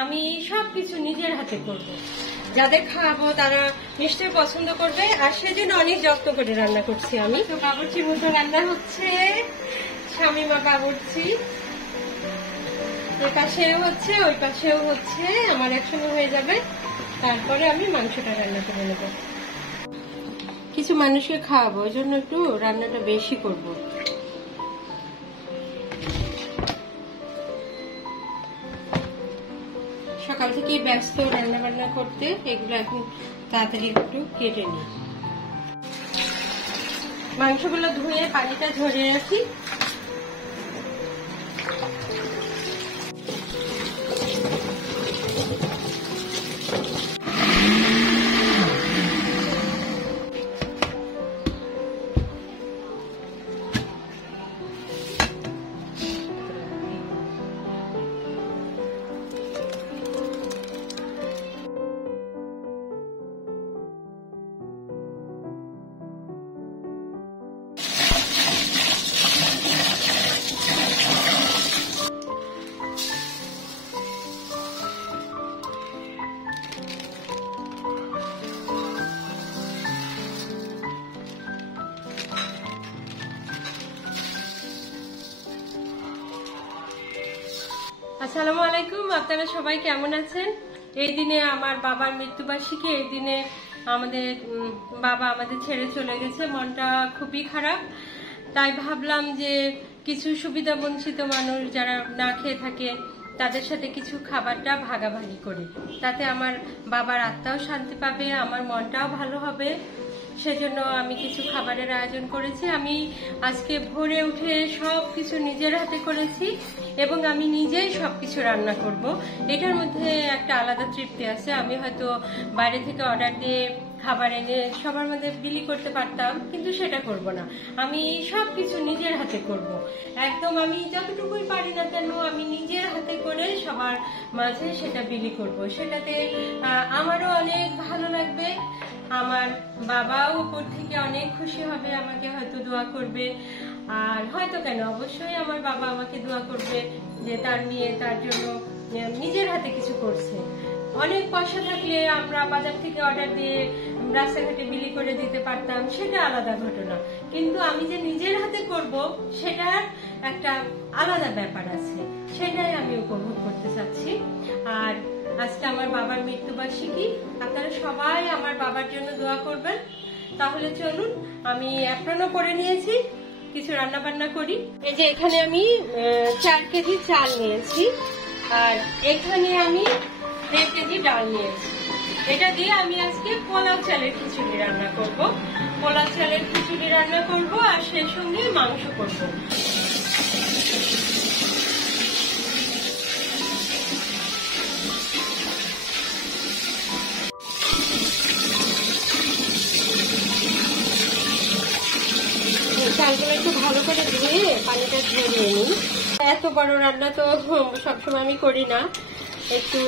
আমি সবকিছু নিজের হাতে করব। যাদের খাওয়াবো তারা নিশ্চয়ই পছন্দ করবে, আর সেজন্য অনেক যত্ন করে রান্না করছি আমি। তো বাবুর্চির মতো রান্না হচ্ছে, শামিমা বাবুর্চি, এই পাশেও হচ্ছে ওই পাশেও হচ্ছে, আমার একসঙ্গে হয়ে যাবে। তারপরে আমি মাংসটা রান্না করে নেব। কিছু মানুষকে খাওয়াবো, ওই জন্য একটু রান্নাটা বেশি করব। সকাল থেকে ব্যস্ত রান্না বান্না করতে, এগুলো এখন তাড়াতাড়ি একটু কেটে নিই। মাংসগুলো ধুয়ে পানিটা ঝরিয়ে রাখি। আসসালামু আলাইকুম, আপনারা সবাই কেমন আছেন? এই দিনে আমার বাবার মৃত্যুবার্ষিকী, এই দিনে আমাদের বাবা আমাদের ছেড়ে চলে গেছে, মনটা খুবই খারাপ। তাই ভাবলাম যে কিছু সুবিধা বঞ্চিত মানুষ যারা না খেয়ে থাকে তাদের সাথে কিছু খাবারটা ভাগাভাগি করি, তাতে আমার বাবার আত্মাও শান্তি পাবে, আমার মনটাও ভালো হবে। সেজন্য আমি কিছু খাবারের আয়োজন করেছি। আমি আজকে ভোরে উঠে সবকিছু নিজের হাতে করেছি এবং আমি নিজেই সবকিছু রান্না করব। এটার মধ্যে একটা আলাদা তৃপ্তি আছে। আমি হয়তো বাইরে থেকে অর্ডার দিয়ে খাবার এনে সবার মধ্যে বিলি করতে পারতাম, কিন্তু সেটা করব না। আমি সবকিছু নিজের হাতে করব। একদম আমি যতটুকুই পারি না কেন আমি নিজের হাতে করে সবার মাঝে সেটা বিলি করব। সেটাতে আমারও অনেক ভালো লাগবে, আমার বাবাও উপর থেকে অনেক খুশি হবে, আমাকে হয়তো দোয়া করবে। আর হয়তো কেন, অবশ্যই আমার বাবা আমাকে দোয়া করবে যে তার মেয়ে তার জন্য নিজের হাতে কিছু করছে। অনেক পয়সা থাকলে আমরা বাজার থেকে অর্ডার দিয়ে রাস্তাঘাটে বিলি করে দিতে পারতাম, সেটা আলাদা ঘটনা। কিন্তু আমি যে নিজের হাতে করব সেটার একটা আলাদা ব্যাপার আছে, সেটাই আমি উপভোগ করতে চাচ্ছি। আর আজকে আমার বাবার মৃত্যুবার্ষিকী, আপনারা সবাই আমার বাবার জন্য দোয়া করবেন। তাহলে চলুন, আমি অ্যাপ্রনও করে নিয়েছি, কিছু রান্না বান্না করি। এই যে এখানে আমি 4 কেজি চাল নিয়েছি, আর এখানে আমি 1.5 কেজি ডাল নিয়েছি। এটা দিয়ে আমি আজকে পোলাও চালের খিচুড়ি রান্না করব। পোলাও চালের খিচুড়ি রান্না করব আর সেই সঙ্গে মাংস করব। চালগুলো একটু ভালো করে ধুয়ে পানিটা ঝরিয়ে নিই। এত বড় রান্না তো সবসময় আমি করি না, একটু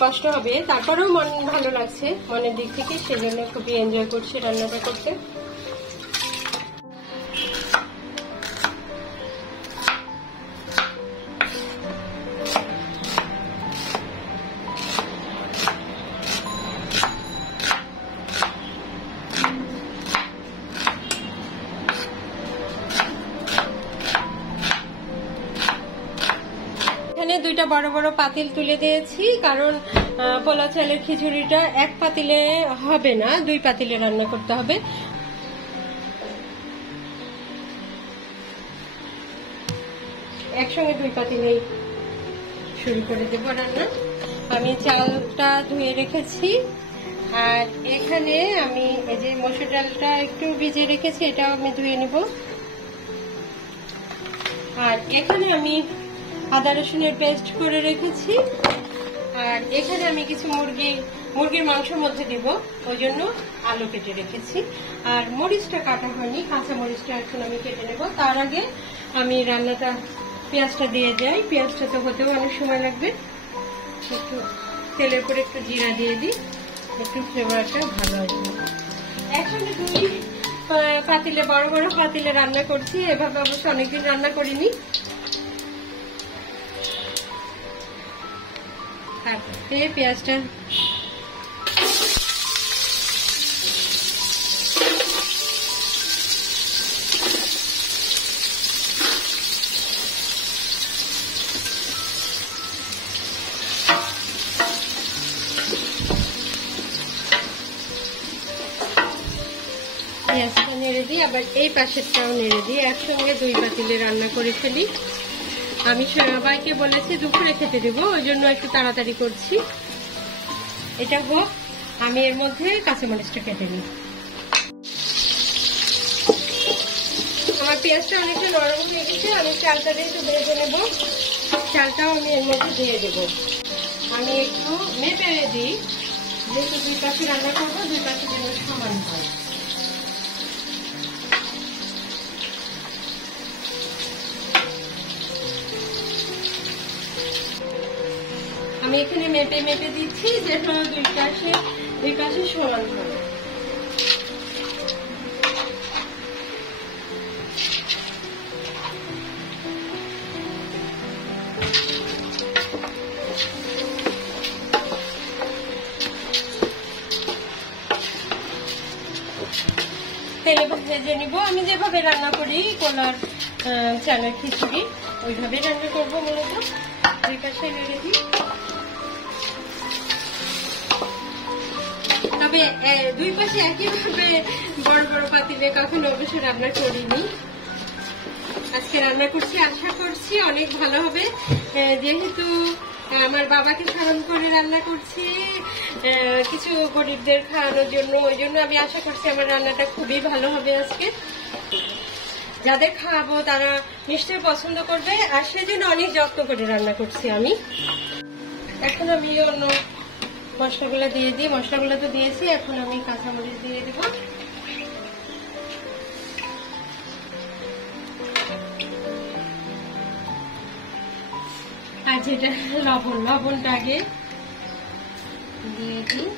কষ্ট হবে, তারপরেও মন ভালো লাগছে মনের দিক থেকে, সেজন্য খুবই এনজয় করছি রান্নাটা করতে। এখানে 2টা বড় বড় পাতিল তুলে দিয়েছি, কারণ পোলাও চালের খিচুড়িটা 1 পাতিলে হবে না, 2 পাতিলে রান্না করতে হবে। একসঙ্গে 2 পাতিলেই শুরু করে দেবো রান্না। আমি চালটা ধুয়ে রেখেছি, আর এখানে আমি এই যে মসুর ডালটা একটু ভিজিয়ে রেখেছি, এটাও আমি ধুয়ে নেব। আর এখানে আমি আদা রসুনের পেস্ট করে রেখেছি, আর এখানে আমি কিছু মুরগির মাংসের মধ্যে দিব, ওই জন্য আলু কেটে রেখেছি। আর মরিচটা কাটা হয়নি, কাঁচা মরিচটা এখন আমি কেটে নেব। তার আগে আমি রান্নাটা পেঁয়াজটা দিয়ে যাই, পেঁয়াজটা তো হতেও অনেক সময় লাগবে। একটু তেলের পরে একটু জিরা দিয়ে দিই, একটু ফ্লেভারটা ভালো আসবে। একসঙ্গে 2 পাতিলে, বড় বড় পাতিলে রান্না করছি, এভাবে অবশ্য অনেকদিন রান্না করিনি। তারপরে পেঁয়াজটা পেঁয়াজটা নেড়ে দিই, আবার এই পাশেরটাও নেড়ে দিই। একসঙ্গে 2 পাতিলে রান্না করে ফেলি। আমি সবাইকে বলেছি দুপুরে খেতে দেবো, ওই জন্য একটু তাড়াতাড়ি করছি। এটা হোক, আমি এর মধ্যে কাঁচামরিচটা কেটে নিই। আমার পেঁয়াজটা অনেকটা নরম হয়ে গেছে, আমি চালটা একটু ভেজে নেব। চালটাও আমি এর মধ্যে দিয়ে দেব। আমি একটু মেপে দিই, যেহেতু 2 পাশে রান্না করবো, 2 পাশে যেন সমান হয়। আমি এখানে মেপে মেপে দিচ্ছি, যেন 2 পাশে সমান হবে। তেলে ভেজে নিব। আমি যেভাবে রান্না করি কলার চালের খিচুড়ি, ওইভাবে রান্না করবো মূলত। 2 পাশে নেড়ে দিই। তবে 2 পাশে একইভাবে বড় বড় পাতিলে কখনো অবশ্য রান্না করিনি। আজকে রান্না করছি, আশা করছি অনেক ভালো হবে। যেহেতু আমার বাবাকে স্মরণ করে রান্না করছি, কিছু গরিবদের খাওয়ানোর জন্য, ওই জন্য আমি আশা করছি আমার রান্নাটা খুবই ভালো হবে আজকে। যাদের খাওয়াবো তারা নিশ্চয়ই পছন্দ করবে, আর সেজন্য অনেক যত্ন করে রান্না করছি আমি। এখন আমি অন্য মশলাগুলো দিয়ে দিই। মশলাগুলো তো দিয়েছি, এখন আমি কাঁচামরিচ দিয়ে দেব। আর যেটা লবণটা আগে দিয়ে দিই।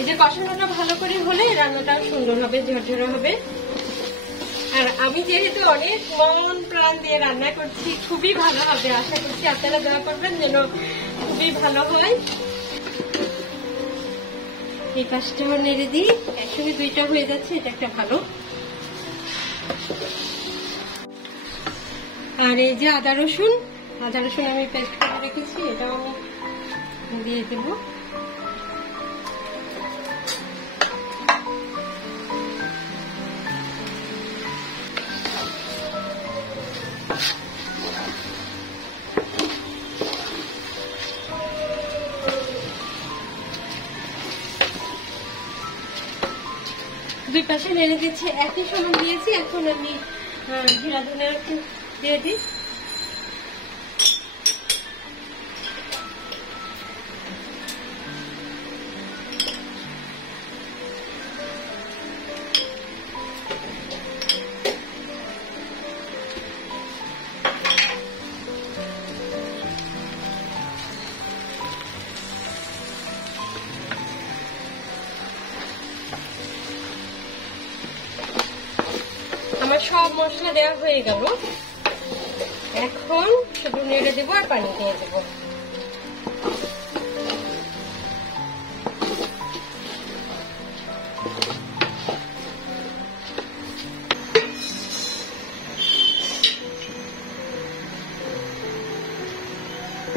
এই যে কষানোটা ভালো করে হলে রান্নাটাও সুন্দর হবে, ঝরঝরে হবে। আর আমি যেহেতু অনেক মন প্রাণ দিয়ে রান্না করছি, খুবই ভালো হবে আশা করছি। আপনারা দয়া করবেন যেন খুবই ভালো হয়। এই পাশটাও নেড়ে দিই। একসঙ্গে 2টা হয়ে যাচ্ছে, এটা একটা ভালো। আর এই যে আদা রসুন আমি পেস্ট করে রেখেছি, এটাও আমি দিয়ে দেবো। দুই পাশে নেড়ে দিচ্ছি, একই সমান দিয়েছি। এখন আমি জিরা ধনে একটু দিয়ে দিই। আমার সব মশলা দেওয়া হয়ে গেল, এখন শুধু নেড়ে দেবো আর পানি দিয়ে দেবো।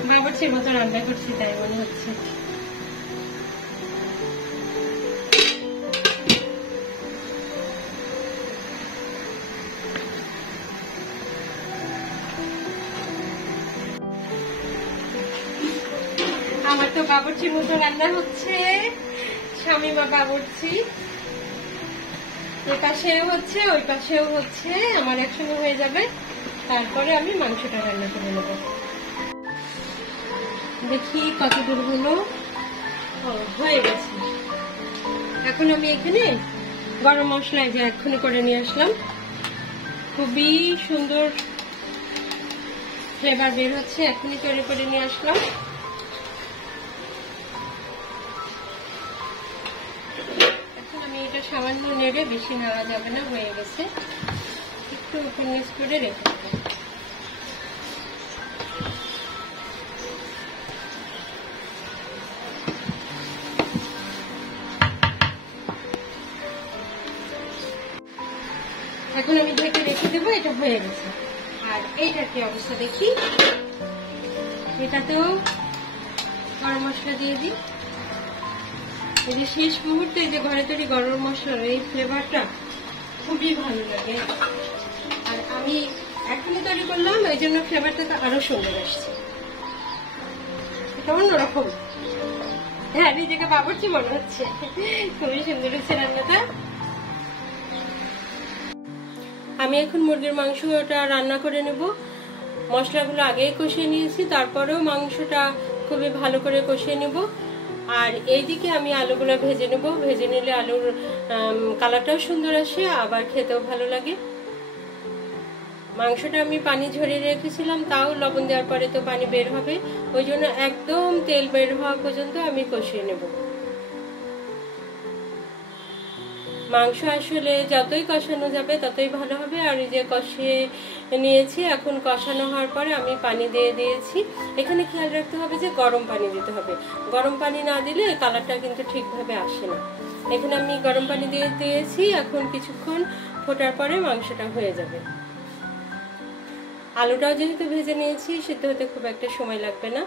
বাবুর্চির মতো রান্না করছি তাই মনে হচ্ছে। আমার তো বাবুর্চির মতো রান্না হচ্ছে, শামিমা বাবুর্চি। ওই পাশেও হচ্ছে, ওই পাশেও হচ্ছে, আমার একসঙ্গে হয়ে যাবে। তারপরে আমি মাংসটা রান্না করে নেব। দেখি কত দূর হলো। হয়ে গেছে। এখন আমি এখানে গরম মশলা যে এক্ষুনি করে নিয়ে আসলাম, খুবই সুন্দর ফ্লেভার বের হচ্ছে, এখনই তৈরি করে নিয়ে আসলাম। এখন আমি এটা সামান্য নেড়ে, বেশি নাড়া যাবে না, হয়ে গেছে, একটু ওপেন করে রেখে দেবো। এখন আমি ঢেকে রেখে দেবো, এটা হয়ে গেছে। আর এইটার কি অবস্থা দেখি, এটাতেও গরম মশলা দিয়ে দিই। এই যে শেষ মুহূর্তে যে ঘরে তৈরি গরম মশলার এই ফ্লেভারটা খুবই ভালো লাগে, আর আমি এখনই তৈরি করলাম, ওই জন্য ফ্লেভারটা তো আরো সুন্দর আসছে। এটা অন্যরকম, হ্যাঁ নিজেকে বাবুর্চি মনে হচ্ছে। খুবই সুন্দর হচ্ছে রান্নাটা। আমি এখন মুরগির মাংসটা রান্না করে নেব। মশলাগুলো আগেই কষিয়ে নিয়েছি, তারপরেও মাংসটা খুবই ভালো করে কষিয়ে নেব। আর এইদিকে আমি আলুগুলো ভেজে নেব, ভেজে নিলে আলুর কালারটাও সুন্দর আসে, আবার খেতেও ভালো লাগে। মাংসটা আমি পানি ঝরিয়ে রেখেছিলাম, তাও লবণ দেওয়ার পরে তো পানি বের হবে, ওই জন্য একদম তেল বের হওয়া পর্যন্ত আমি কষিয়ে নেব। মাংস আসলে যতই কষানো যাবে ততই ভালো হবে। আর এই যে কষিয়ে নিয়েছি, এখন কষানো হওয়ার পরে আমি পানি দিয়ে দিয়েছি। এখানে খেয়াল রাখতে হবে যে গরম পানি দিতে হবে, গরম পানি না দিলে কালারটা কিন্তু ঠিকভাবে আসে না। এখানে আমি গরম পানি দিয়ে দিয়েছি, এখন কিছুক্ষণ ফোটার পরে মাংসটা হয়ে যাবে। আলুটাও যেহেতু ভেজে নিয়েছি, সিদ্ধ হতে খুব একটা সময় লাগবে না।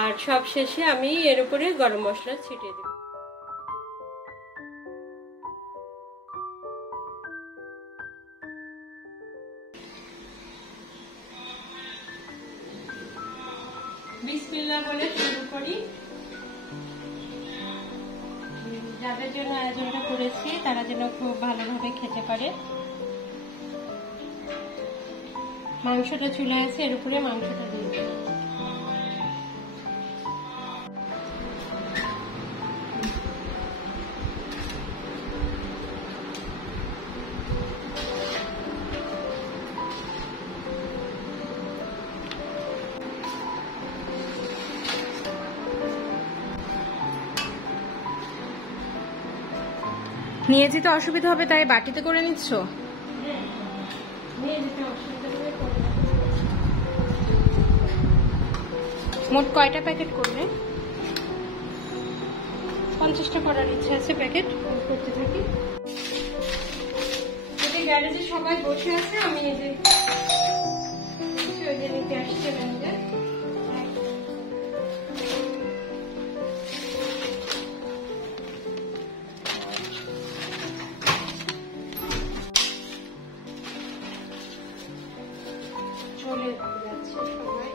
আর সব শেষে আমি এর উপরে গরম মশলা ছিটিয়ে দেব। বিসমিল্লাহ বলে শুরু করি। যাদের জন্য আয়োজনটা করেছি তারা যেন খুব ভালোভাবে খেতে পারে। মাংসটা চুলে আছে, এর উপরে মাংসটা দিয়ে দেব। নিয়ে যেতে অসুবিধা হবে তাই বাটিতে করে নিচ্ছ? মোট কয়টা প্যাকেট করবে? 50টা করার ইচ্ছা আছে, প্যাকেট করতে থাকি। গ্যারেজে সবাই বসে আছে, আমি এই যে নিতে আসছে ম্যানেজার। চলে যাচ্ছে সবাই।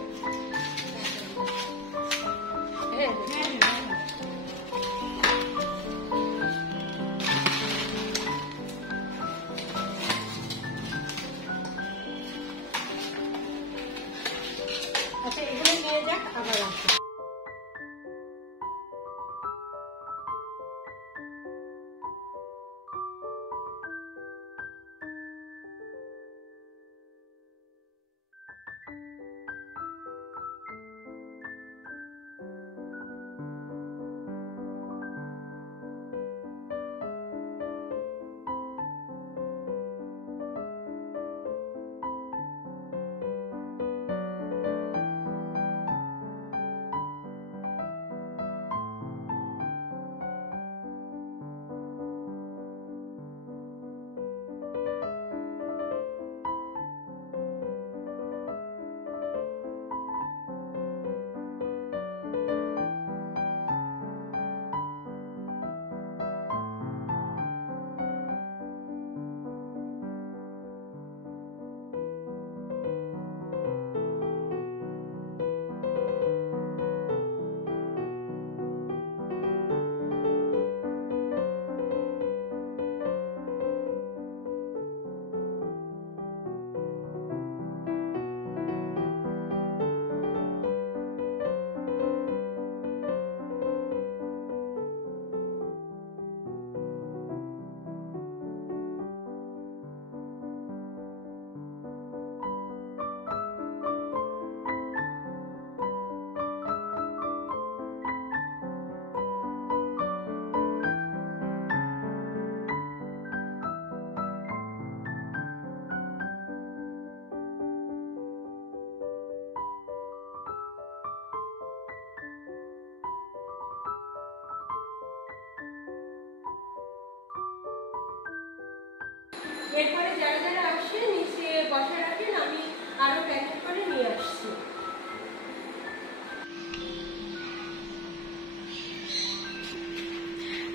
এরপরে যারা যারা আসে নিচে বসা রাখেন, আমি আরো প্যাকেট করে নিয়ে আসছি।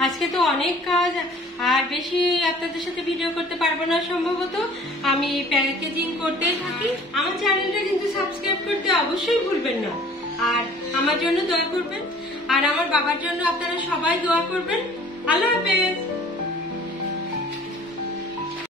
আজকে তো অনেক কাজ, আর বেশি আপনাদের সাথে ভিডিও করতে পারবো না সম্ভবত। আমি প্যাকেজিং করতেই থাকি। আমার চ্যানেলটা কিন্তু সাবস্ক্রাইব করতে অবশ্যই ভুলবেন না, আর আমার জন্য দোয়া করবেন, আর আমার বাবার জন্য আপনারা সবাই দোয়া করবেন। আল্লাহ হাফেজ।